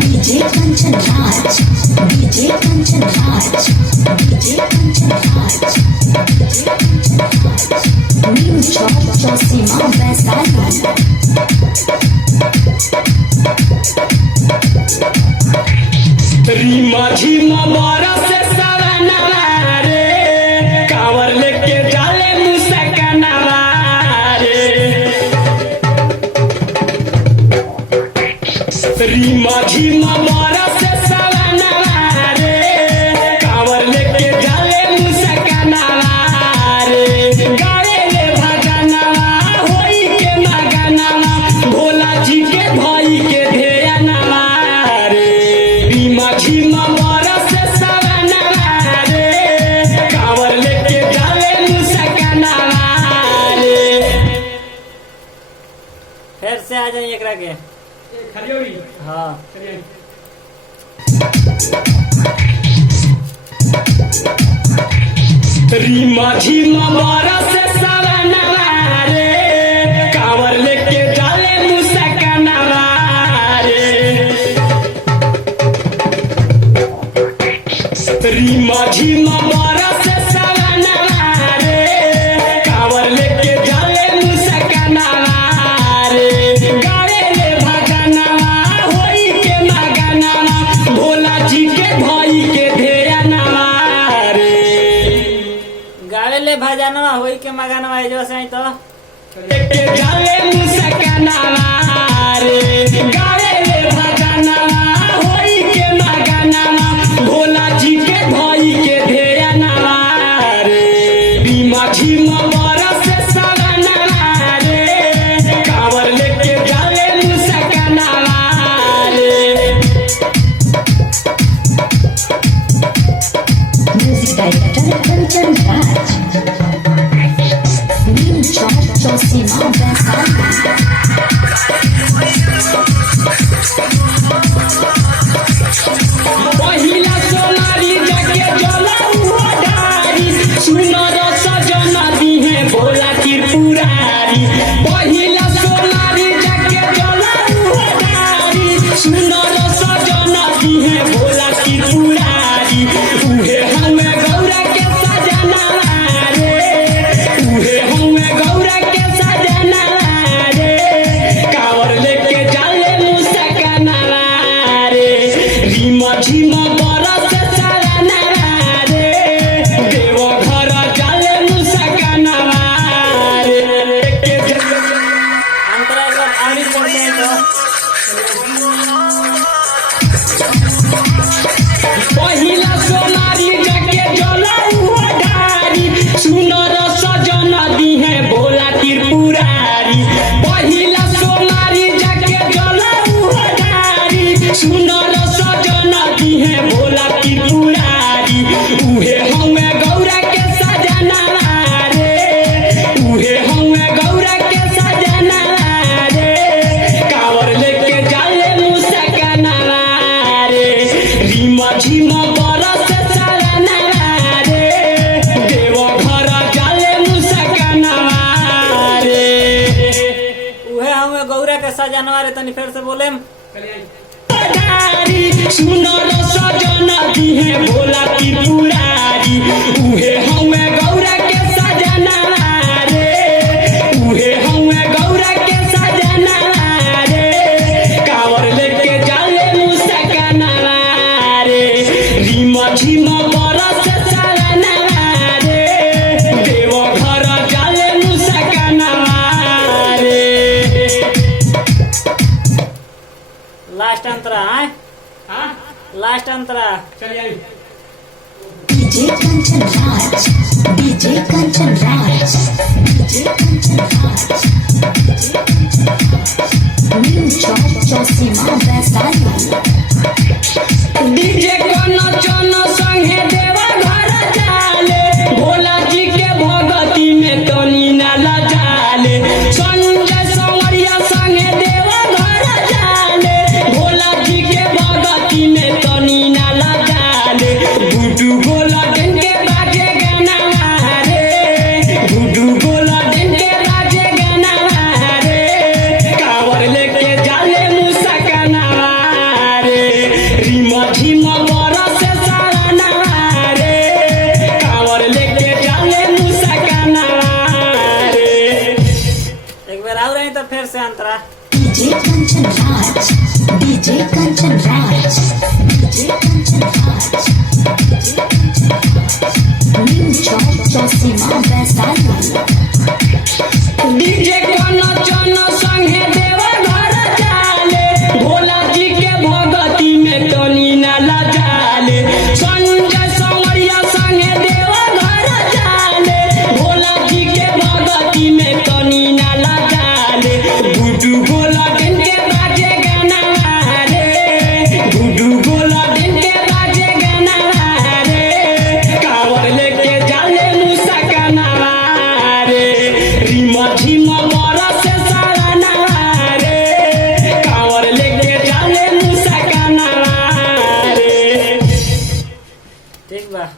DJ Kanchan Raj, DJ Kanchan Raj, DJ Kanchan Raj, new चौक चौसीमा वैशाली। रीमा झीमा बारा से सवनवा रे, कांवर लेके जाले मुसकनवा रे। रीमा झीमा बारा से सवनवा रे, कांवर लेके जाले मुसकनवा रे। गावे ले भजनवा होई के मगनवा, भोला जी के भाई के ध्यानवा रे। रीमा झीमा बारा से सवनवा रे, कांवर लेके जाले मुसकनवा रे। फिर से आ जाइए एकरा के। हाँ रीमा झीमा बारा से सवनवा रे, कांवर लेके जाले मुसकनवा रे। रीमा झीमा बारा से सवनवा रे, कांवर लेके जाले मुसकनवा रे। गावे ले भजनवा होई के मगनवा, भोला जी के भाई के ध्यानवा रे। गावे ले भजनवा होई के मगनवा जो से तो लेके जाले मुसकनवा रे। गावे ले भजनवा होई के मगनवा, भोला जी के भाई के ध्यानवा रे। रीमा झीमा बारा से सवनवा रे, कांवर लेके जाले मुसकनवा रे। Music director Kanchan Raj, new चौक चौसीमा वैशाली। पहिला सोनारी जाके जलाऊ ढारी, सुनर सजना दिहे भोला त्रिपुरारी। पहिला सोनारी जाके जलाऊ ढारी, सुनर सजना दिहे भोला त्रिपुरारी। उहे हमें गौरा के सजनवा रे, उहे हमें गौरा के सजनवा रे। कांवर लेके जाले मुसकनवा रे। रीमा झीमा बारा से सवनवा रे, देवघर जाले मुसकनवा रे। अंतरा एक बार आगे पड़ते हैं तो पहिला सोनारी जाके जलाऊ ढारी, सुनर सजना दिहे भोला त्रिपुरारी। पहिला सोनारी जाके जलाऊ ढारी, सुनर सजना दिहे भोला त्रिपुरारी। उहे हमें गौरा के सजनवा रे, उहे हमें गौरा के सजनवा रे। कांवर लेके जाले मुसकनवा रे। रीमा झीमा बारा से सवनवा रे, देवघर जाले मुसकनवा रे। उहे हमें गौरा के सजनवा रे। तनी फिर से बोले ढारी, सुनर सजना दिहे भोला त्रिपुरारी। उहे हमें गौरा के सजनवा रे, उहे हमें गौरा के सजनवा रे। कांवर लेके जाले मुसकनवा रे। रीमा झीमा बारा से सवनवा रे, देवघर जाले मुसकनवा रे। लास्ट अंतरा है। लास्ट अंतरा DJ Kanchan Raj, DJ Kanchan Raj, DJ Kanchan Raj, new चौक चौसीमा वैशाली। डीजे कोनो चनो संगे देवघर जाले, भोला जी के भगती में तनी ना लजाले। संजय संवरिया संगे देवघर जाले, भोला जी के भगती में तनी ना लजाले। गुडू गोला दिन के बाजे गनवा रे, गुडू गोला दिन के बाजे गनवा रे। कांवर लेके जाले मुसकनवा रे। से अंतरा DJ Kanchan Raj DJ Kanchan Raj DJ Kanchan Raj new चौक चौसीमा वैशाली डीजे कंचन संगे देवा घर जाले भोला जी के भगती में तनी ना लजाले संजय संवरिया संगे देवा घर जाले भोला जी के भगती में तनी ना लजाले गुडू गोला दिन के बाजे गाना रे गुडू गोला दिन के बाजे गाना रे कावर लेके जाले मुसा गाना रे रिमा झिमा मरा से सारा ना रे कावर लेके जाले मुसा गाना रे ठीक बा।